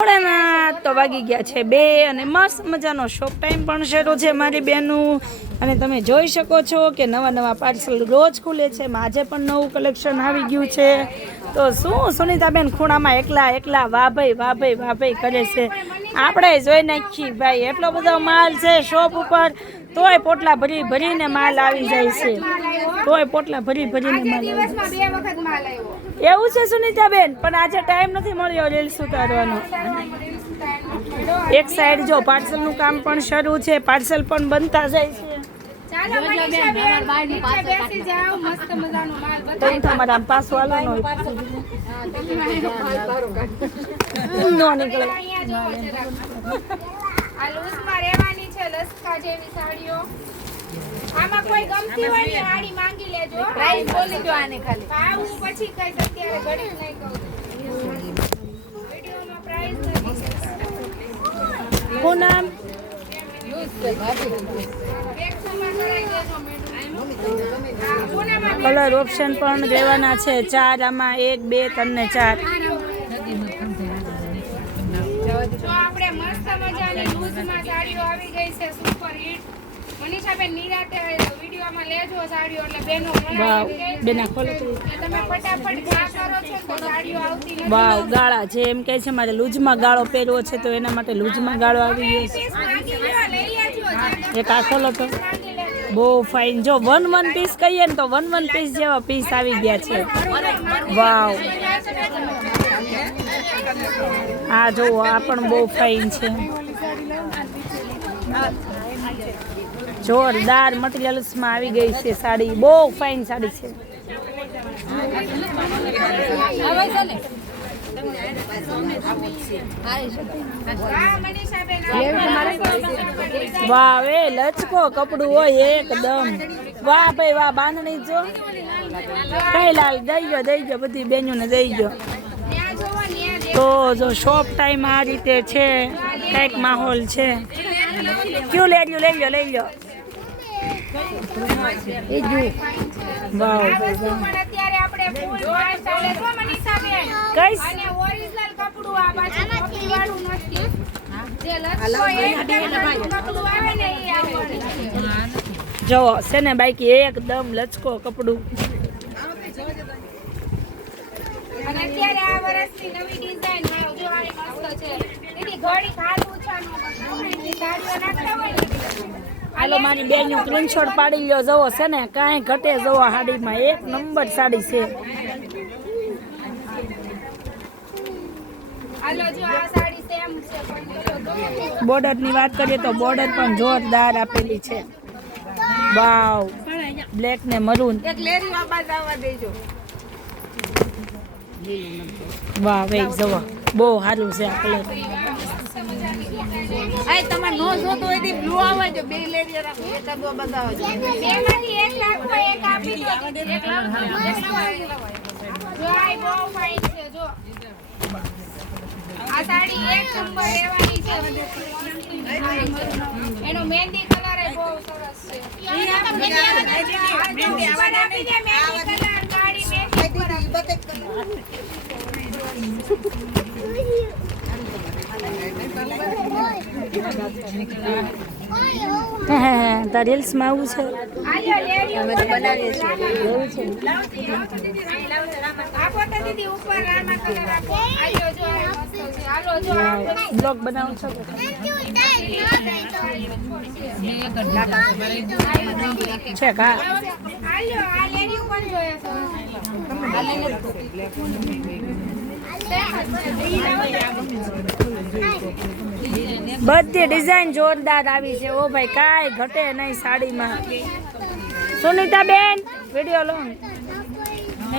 તો વાગી ગયા છે 2 અને મસ્ત મજાનો શોપ ટાઈમ પણ શરૂ છે મારી બેનું અને તમે જોઈ શકો છો કે નવા પાર્સલ રોજ ખુલે છે આજે પણ નવું કલેક્શન આવી ગયું છે તો શું સુનિતાબેન ખૂણામાં એકલા વાહ ભાઈ કરે છે આપણે જોઈ નાખી ભાઈ એટલો બધો માલ છે શોપ ઉપર તોય પોટલા ભરીને માલ આવી જાય છે એવું છે સુનિતાબેન પણ આજે ટાઈમ નથી મળ્યો રીલ્સ ઉતારવાનો એક સાઈડ જો પાર્સલ નું કામ પણ શરૂ છે પાર્સલ પણ બનતા જાય છે તમારા પાસ વાળો નો નીકળે આમાં કોઈ ગમતી હોય ને આડી માંગી લેજો પ્રાઇસ બોલી દો આને ખાલી ભાવ પછી કઈ અત્યારે ઘડી નહીં કહું વિડિયોમાં પ્રાઇસ નથી કોણ નામ કલર ઓપ્શન પણ દેવાના છે 4 આમાં 1 2 3 ને 4 જો આપણે મસ્ત મજાની લૂઝમાં સાડીઓ આવી ગઈ છે સુપર હિટ મનીષાબેન નિરાતે વિડિયોમાં લેજો સાડીઓ એટલે બેનો ઘણા બેના ખોલો તમે ફટાફટ ઘા કરો છો તો સાડીઓ આવતી નથી વાવ ગાળા છે એમ કહે છે મારે લૂઝમાં ગાળો પહેરવો છે તો એના માટે લૂઝમાં ગાળો આવી ગયો છે એક આ ખોલો તો બહુ ફાઇન જો 1 પીસ કહીએ ને તો 1 પીસ જેવા પીસ આવી ગયા છે વાવ આ જો આ પણ બહુ ફાઇન છે જોરદાર મટીરિયલ્સમાં આવી ગઈ છે સાડી બહુ ફાઇન સાડી છે વાહ વે લચકો કપડું હોય એકદમ વાહ ભાઈ વાહ બાંધણી જો કઈ લાલ દઈ ગયો બધી બેનોને દઈ ગયો તો જો શોપ ટાઈમ આ રીતે છે કઈક માહોલ છે ક્યું લઈ લો વાવ અત્યારે આપણે ફૂલ માલ ચાલે છે મનીષાબેન કઈસ અને ઓરિજિનલ કપડું આ બાજુ કોપી વાળું નથી જે લચકો કપડું આવે ને એ આવવાનું જો છે ને બાકી એકદમ લચકો કપડું અને અત્યારે આ વર્ષની નવી ડિઝાઇન જો આ મસ્ત છે એની ઘડી ખાલું છાનું સાડીઓ નાખતા હોય હાલો મારી બેનનું સ્ક્રીનશોટ પાડી લ્યો જવો છે ને કાંઈ ઘટે જવો સાડીમાં એક નંબર સાડી છે બોર્ડરની વાત કરીએ તો બોર્ડર પણ જોરદાર આપેલી છે વાવ બ્લેક ને મરૂન વાહ વેઈ જવો બહુ સારું છે આ કલર તમારે નો જોતો હોય તો બ્લુ આવે છે બે લેરિયા રાખો એક દો બતાવો બે માંથી એક રાખો એક આપી દો એક જો આ બહુ ફાઇન છે જો આ સાડી એક નંબર લેવાની છે એનો મહેંદી કલર એ બહુ સરસ છે મહેંદી આવવાની છે મહેંદી કલર ગાડી મહેંદી તા રીલ્સમાં આવું છે બ્લોગ બનાવું છો છે કા બધી ડિઝાઇન જોરદાર આવી છે ઓ ભાઈ કાંઈ ઘટે નહીં સાડીમાં સુનિતાબેન વિડીયો લો